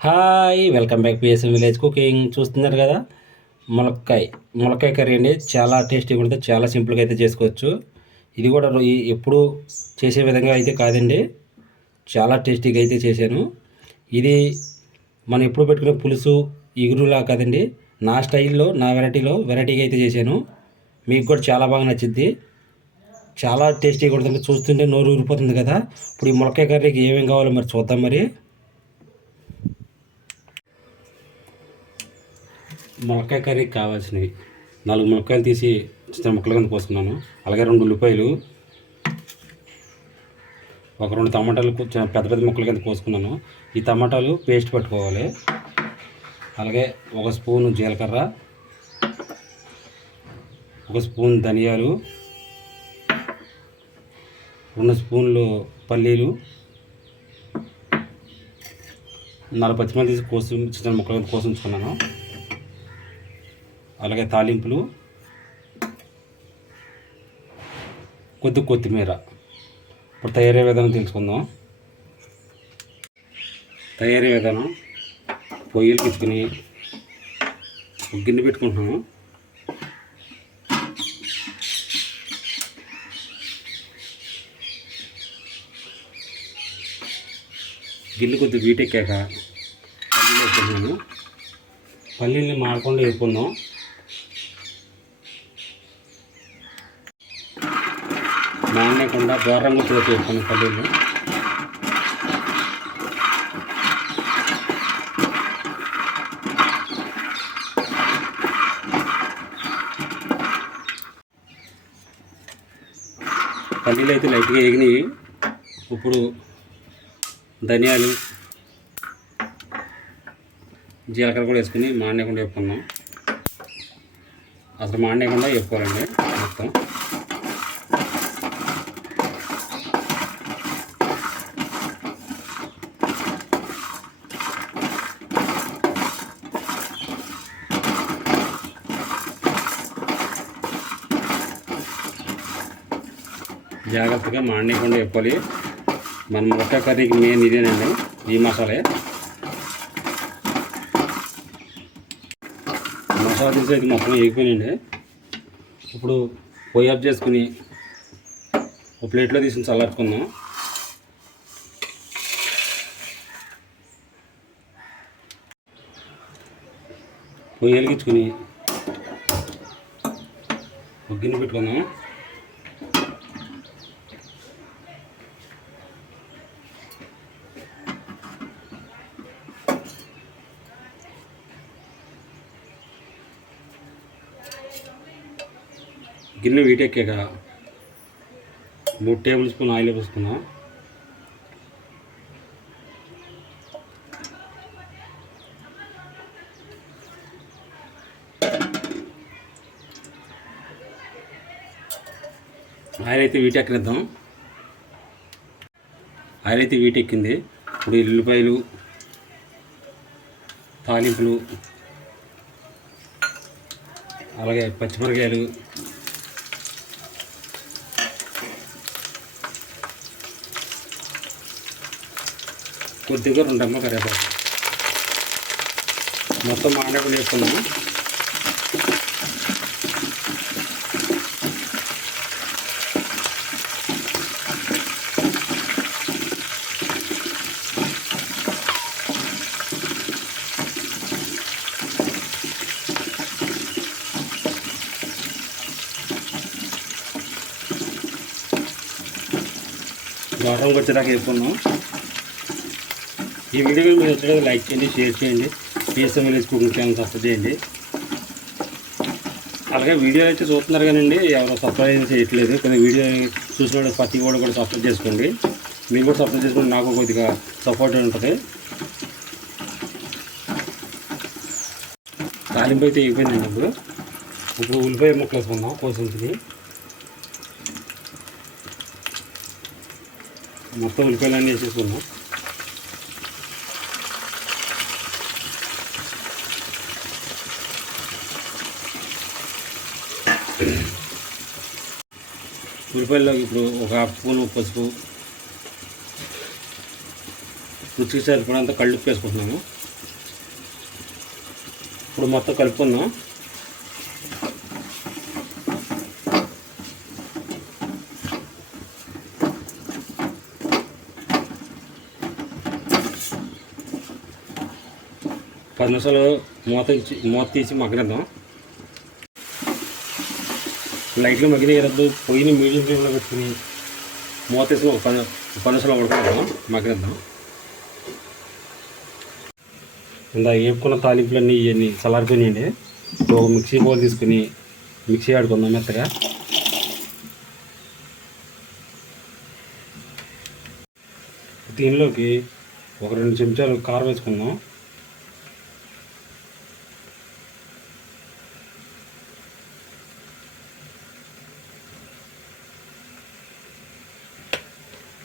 Hi welcome back PSM village cooking. చూస్తున్నారు కదా ములక్కాయ. ములక్కాయ కర్రీ అండి. చాలా టేస్టీగా ఉంటుంది చాలా సింపుల్గా అయితే చేసుకోవచ్చు. ఇది కూడా ఎప్పుడు చేసే విధంగా అయితే కాదండి. చాలా టేస్టీగా అయితే చేశాను. ఇది మనం ఎప్పుడు పెట్టుకునే పులుసు ఇగురులా కాదండి. నా స్టైల్లో నా వెరైటీలో వెరైటీగా అయితే చేశాను. మీకు కూడా చాలా బాగా నచ్చింది చాలా టేస్టీగా ఉంటుంది చూస్తుంటే నోరు ఊరిపోతుంది కదా. ఇప్పుడు ఈ ములక్కాయ కర్రీకి ఏమేమి కావాలో మరి చూద్దాం మరి. మునక్కాయ కర్రీకి కావాల్సినవి. నాలుగు మునక్కాయలు తీసి చిన్న ముక్కలు కింద కోసుకున్నాను అలాగే రెండు ఉల్లిపాయలు ఒక రెండు టమాటాలు పెద్ద పెద్ద ముక్కల కింద కోసుకున్నాను ఈ టమాటాలు పేస్ట్ పట్టుకోవాలి. అలాగే ఒక స్పూన్ జీలకర్ర ఒక స్పూన్ ధనియాలు రెండు స్పూన్లు పల్లీలు నాలుగు పచ్చిమిరపకాయలు తీసి కోసి చిన్న ముక్కల కింద కోసి ఉంచుకున్నాను. అలాగే తాలింపులు కొద్ది కొత్తిమీర. ఇప్పుడు తయారీ విధానం తెలుసుకుందాం. తయారీ విధానం పొయ్యిలు పెట్టుకుని గిన్నె పెట్టుకుంటున్నాము. గిన్నె కొద్దిగా వీటెక్కాక పల్లీలు వేసుకుంటున్నాను పల్లీల్ని మాడకుండా వేసుకుందాం నానకుండా దూరంగా పోతే వేసుకున్న పల్లీలు. పల్లీలు అయితే లైట్గా ఎగినాయి ఇప్పుడు ధనియాలు జీలకర్ర కూడా వేసుకుని మాడకుండా వేపుకున్నాం అసలు మాడకుండా వేపుకోవాలండి మొత్తం. జాగ్రత్తగా మాండకుండా చెప్పాలి. మన ములక్కాయ కర్రీకి మెయిన్ ఇదేనండి. ఈ మసాలే. మసాలా తీసి అయితే మొత్తం ఎగిపోయినండి ఇప్పుడు పొయ్యి ఆఫ్ చేసుకుని ఒక ప్లేట్లో తీసుకుని చల్లార్చుకుందాం పొయ్యి వెలిగించుకుని ఒక గిన్నె పెట్టుకుందాం. గిన్నె వీటెక్కాక మూడు టేబుల్ స్పూన్ ఆయిల్ పోసుకుందాం ఆయిల్ అయితే వీటెక్కనిద్దాం ఆయిల్ అయితే వీటెక్కింది ఇప్పుడు ఎల్లుల్లిపాయలు తాలింపులు అలాగే పచ్చిమిరకాయలు కొద్దిగా రెండమ్మ కరివేపాకు. మొత్తం మాడకుండా వేసుకున్నాము గౌరవం వచ్చేదాకా వేసుకున్నాం ఈ వీడియో మీరు వచ్చేది లైక్ చేయండి షేర్ చేయండి. PSM village cooking channel subscribe చేయండి. అలాగే వీడియో అయితే చూస్తున్నారు కానండి ఎవరు సబ్స్క్రైబ్ చేయట్లేదు. కొన్ని వీడియో చూసిన ప్రతి కూడా కూడా సబ్స్క్రైబ్ చేసుకోండి. మీరు కూడా సబ్స్క్రైబ్ చేసుకోండి నాకు కొద్దిగా సపోర్ట్ ఉంటుంది. తాలింపు అయితే అయిపోయిందండి ఇప్పుడు. ఇప్పుడు ఉల్లిపాయ ముక్కలు వేసుకుందాం మొత్తం ఉల్లిపాయలు. అన్నీ వేసేసుకున్నాం ఉల్లిపాయల్లో ఇప్పుడు ఒక హాఫ్ స్పూన్ పసుపు రుచికి సరిపడంత కళ్ళుప్పు వేసుకుంటున్నాము. ఇప్పుడు మొత్తం కలుపుకుందాం. పది నిమిషాలు మూత ఇచ్చి మూత తీసి మగ్గనిద్దాం. లైట్గా మగ్గినప్పుడు పొయ్యిని మీడియం ఫ్లేమ్లో పెట్టుకుని మూత ఒక పది పది నిమిషాలు ఉడకనిద్దాం మగ్గనిద్దాం. ఇందా వేపుకున్న తాలింపులన్నీ ఇవన్నీ చల్లారిపోయినాయండి. ఇప్పుడు ఒక మిక్సీ బౌల్ తీసుకుని మిక్సీ ఆడుకుందాం మెత్తగా. దీనిలోకి ఒక రెండు చెంచాలు కారం వేసుకుందాం.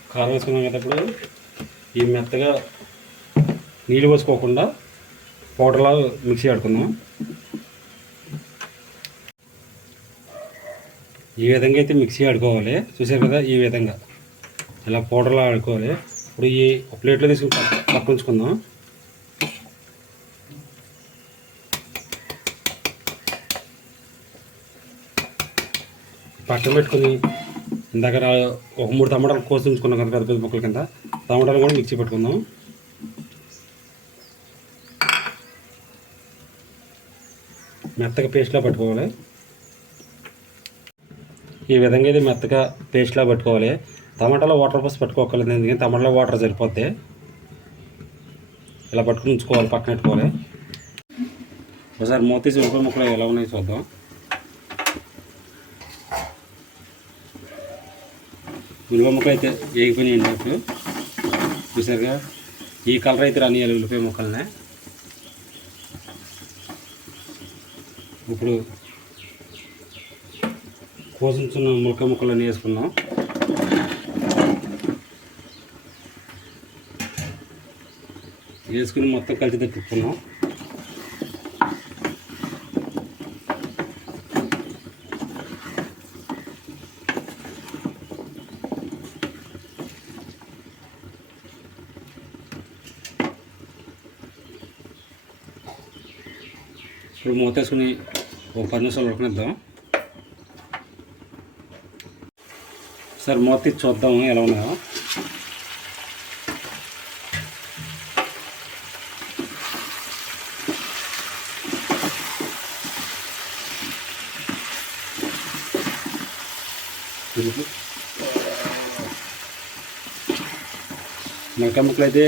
కారం వేసుకున్నాం కదా ఇప్పుడు ఈ మెత్తగా నీళ్ళు పోసుకోకుండా పౌడర్లా మిక్సీ ఆడుకుందాం ఈ విధంగా అయితే మిక్సీ ఆడుకోవాలి చూసారు కదా ఈ విధంగా. ఇలా పౌడర్లా ఆడుకోవాలి ఇప్పుడు ఈ ప్లేట్లో తీసుకుని పక్క- ఉంచుకుందాం పక్కన పెట్టుకుని ఇందాక ఒక మూడు టమాటాలు కోసి ఉంచుకున్నాం కదా పెద్ద పెద్ద ముక్కల కింద. టమాటాలు కూడా మిక్సీ పెట్టుకుందాం. మెత్తగా పేస్ట్లా పట్టుకోవాలి. ఈ విధంగా అయితే మెత్తగా పేస్ట్లా పట్టుకోవాలి. టమాటాలో వాటర్ పోసి పట్టుకోకలేదు ఎందుకంటే టమాటాలో వాటర్ సరిపోతే ఇలా పట్టుకుని ఉంచుకోవాలి పక్కన పెట్టుకోవాలి. ఒకసారి మూత తీసి ఉల్లిపాయ ముక్కలు ఎలా ఉన్నాయో చూద్దాం. ఉల్లిపాయ ముక్కలు అయితే వేగిపోయినాయండి ఇప్పుడు చూసారుగా? ఈ కలర్ అయితే రానియాలి ఉల్లిపాయ ముక్కల్ని. ఇప్పుడు కోసించున్న ములక ముక్కలన్నీ వేసుకున్నాం వేసుకుని మొత్తం కలిసి తిప్పుకున్నాం ఇప్పుడు మూత వేసుకుని ఒక పది నిమిషాలు ఉడకనిద్దాం. సార్ మూత చూద్దాం ఎలా ఉన్నాయో. ఇది ముక్కలు అయితే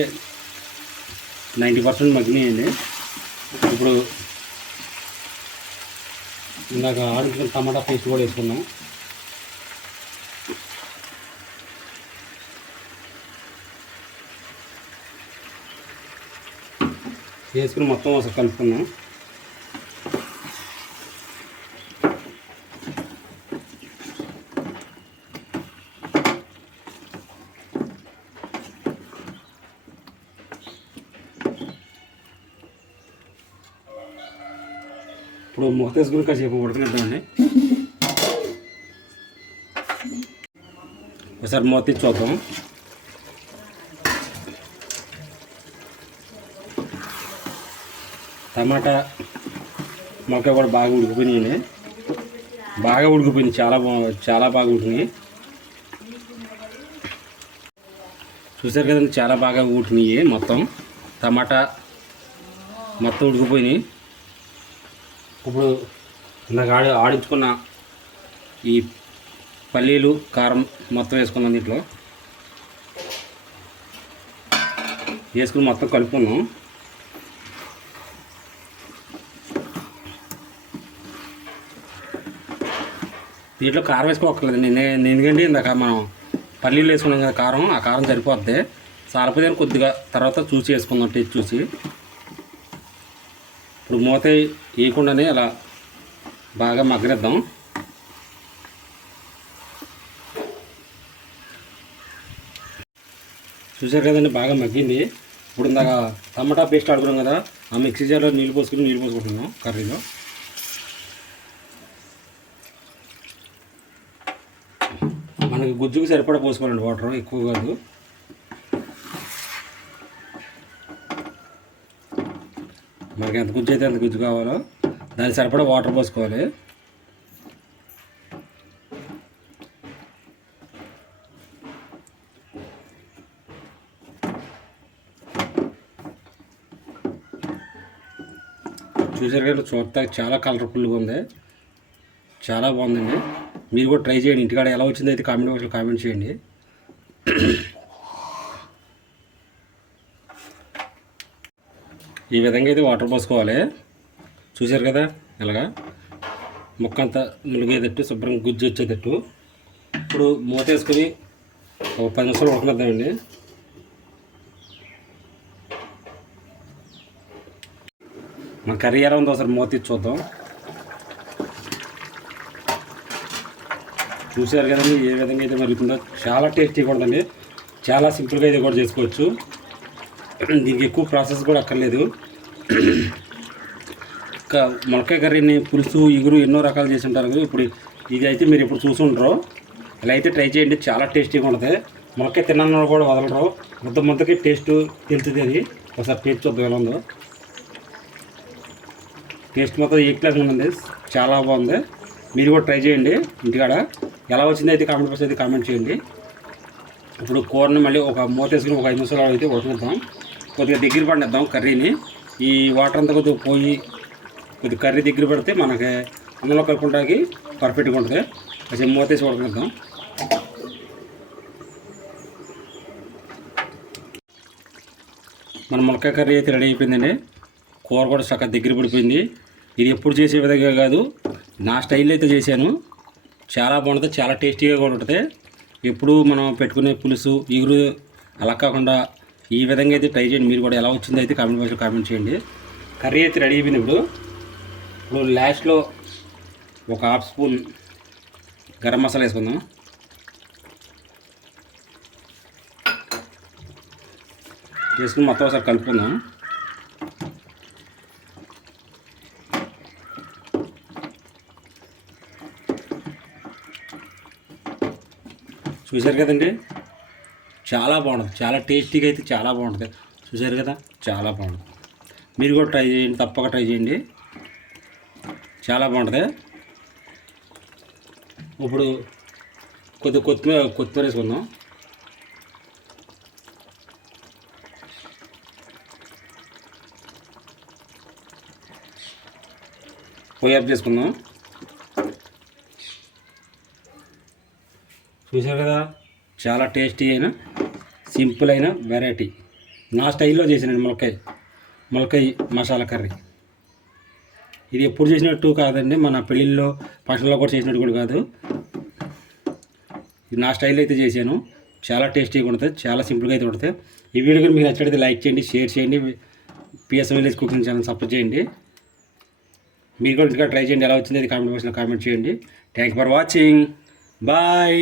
నైంటీ పర్సెంట్ మగ్గినాయండి. ఇప్పుడు ఇందాక ఆడుకున్న టమాటా పేస్ట్ కూడా వేసుకున్నాము వేసుకుని మొత్తం ఒకసారి కలుపుకున్నాం ఇప్పుడు మూత వేసుకుని కాసేపు ఉడకనిద్దామండి ఒకసారి మూత తీసి చూద్దాం. టమాటా మొక్క కూడా బాగా ఉడికిపోయినాయి బాగా ఉడికిపోయింది చాలా బాగా చాలా బాగా ఉడికినాయి. చూసారు కదండి చాలా బాగా ఉడికినాయి మొత్తం. టమాటా మొత్తం ఉడికిపోయినాయి. ఇప్పుడు ఇందాక ఆడి ఆడించుకున్న ఈ పల్లీలు కారం మొత్తం వేసుకున్నాం దీంట్లో. వేసుకుని మొత్తం కలుపుకున్నాం. దీంట్లో కారం వేసుకోవక్కర్లేదు నేను ఎందుకంటే ఇందాక మనం పల్లీలు వేసుకున్నాం కదా కారం ఆ కారం సరిపోద్ది. సరిపోతే కొద్దిగా తర్వాత చూసి వేసుకుందాం టేస్ట్ చూసి. ఇప్పుడు మూత వేయకుండానే అలా బాగా మగ్గనిద్దాం. చూసారు కదండి బాగా మగ్గింది. ఇప్పుడు ఇందాక టమాటా పేస్ట్ ఆడుకున్నాం కదా ఆ మిక్సీ జార్లో నీళ్ళు పోసుకుని నీళ్ళు పోసుకుంటున్నాం కర్రీలో. మనకి గుజ్జుకు సరిపడా పోసుకోవాలండి వాటర్ ఎక్కువ కాదు. మనకి ఎంత గుజ్జు అయితే ఎంత గుజ్జు కావాలో దానికి సరిపడా వాటర్ పోసుకోవాలి. చూసారు కదా చూడటానికి చాలా కలర్ఫుల్గా ఉంది. చాలా బాగుందండి. మీరు కూడా ట్రై చేయండి. ఇంటికాడ ఎలా వచ్చిందో అయితే కామెంట్ బాక్స్లో కామెంట్ చేయండి. ఈ విధంగా అయితే వాటర్ పోసుకోవాలి. చూశారు కదా? ఇలాగా ముక్క అంతా ములిగేటట్టు శుభ్రంగా గుజ్జు వచ్చేటట్టు ఇప్పుడు మూత వేసుకొని ఒక పది నిమిషాలు ఉడకనిద్దామండి. మన కర్రీ ఎలా ఉందో ఒకసారి మూత చూద్దాం. చూశారు కదండి ఏ విధంగా అయితే మరుగుతుందో. చాలా టేస్టీగా ఉంటుందండి చాలా సింపుల్గా ఇది కూడా చేసుకోవచ్చు. దీనికి ఎక్కువ ప్రాసెస్ కూడా అక్కర్లేదు. ఇంకా మొలకాయ కర్రీని పులుసు ఇగురు ఎన్నో రకాలు చేసి ఉంటారు కదా. ఇప్పుడు ఇది అయితే మీరు ఇప్పుడు చూసి ఉండరు. ఇలా అయితే ట్రై చేయండి. చాలా టేస్టీగా ఉంటుంది. మొలకాయ తిన్నాను కూడా వదలరు. ముద్ద ముద్దకి టేస్ట్ తెలుస్తుంది అది. ఒకసారి టేస్ట్ చూద్దాం ఎలా ఉందో. టేస్ట్ మొత్తం ఏ క్లాస్ ఉంది. చాలా బాగుంది. మీరు కూడా ట్రై చేయండి ఇంటికాడ. ఎలా వచ్చింది అయితే కామెంట్ బాక్స్ అయితే కామెంట్ చేయండి. ఇప్పుడు కూరని మళ్ళీ ఒక మూత వేసుకుని ఒక ఐదు నిమిషాలు అయితే ఉడకనిద్దాం. కొద్దిగా దగ్గర పడిద్దాం కర్రీని. ఈ వాటర్ అంతా కొద్దిగా పోయి కొద్దిగా కర్రీ దగ్గర పడితే మనకి అన్నంలో కలుపుకోవడానికి పర్ఫెక్ట్గా ఉంటుంది. కొంచెం మూత వేసి ఉడకనిద్దాం. మన ములక్కాయ కర్రీ అయితే రెడీ అయిపోయిందండి. కూర కూడా చక్కగా దగ్గర పడిపోయింది. ఇది ఎప్పుడు చేసే విధంగా కాదు నా స్టైల్ అయితే చేశాను. చాలా బాగుంటుంది చాలా టేస్టీగా కూడా ఉంటుంది. ఎప్పుడు మనం పెట్టుకునే పులుసు ఇగురు అలా కాకుండా ఈ విధంగా అయితే ట్రై చేయండి. మీరు కూడా ఎలా వచ్చిందో అయితే కామెంట్ బాక్స్లో కామెంట్ చేయండి. కర్రీ అయితే రెడీ అయిపోయింది ఇప్పుడు. ఇప్పుడు లాస్ట్లో ఒక హాఫ్ స్పూన్ గరం మసాలా వేసుకుందాం. వేసుకుని మొత్తం ఒకసారి కలుపుకుందాం. చూశారు కదండి? చాలా బాగుంటుంది. చాలా టేస్టీగా అయితే చాలా బాగుంటుంది. చూశారు కదా? చాలా బాగుంటుంది. మీరు కూడా ట్రై చేయండి తప్పక ట్రై చేయండి. చాలా బాగుంటుంది. ఇప్పుడు కొద్దిగా కొత్తిమీర కొత్తిమీర వేసుకుందాం. పొయ్యి ఆఫ్ చేసుకుందాం. చూసారు కదా? చాలా టేస్టీ అయినా సింపుల్ అయిన వెరైటీ. నా స్టైల్లో చేసానండి మొలకాయ మొలకాయ మసాలా కర్రీ. ఇది ఎప్పుడు చేసినట్టు కాదండి మన పెళ్ళిళ్ళలో ఫంక్షన్లో కూడా చేసినట్టు కూడా కాదు. ఇది నా స్టైల్ అయితే చేశాను. చాలా టేస్టీగా ఉంటుంది చాలా సింపుల్గా అయితే ఉంటుంది. ఈ వీడియో కూడా మీకు నచ్చినట్లయితే లైక్ చేయండి షేర్ చేయండి. PS village cooking channel support చేయండి. మీరు కూడా ఇంకా ట్రై చేయండి ఎలా వచ్చింది అది కామెంట్ బాక్స్లో కామెంట్ చేయండి. Thank for watching. బాయ్.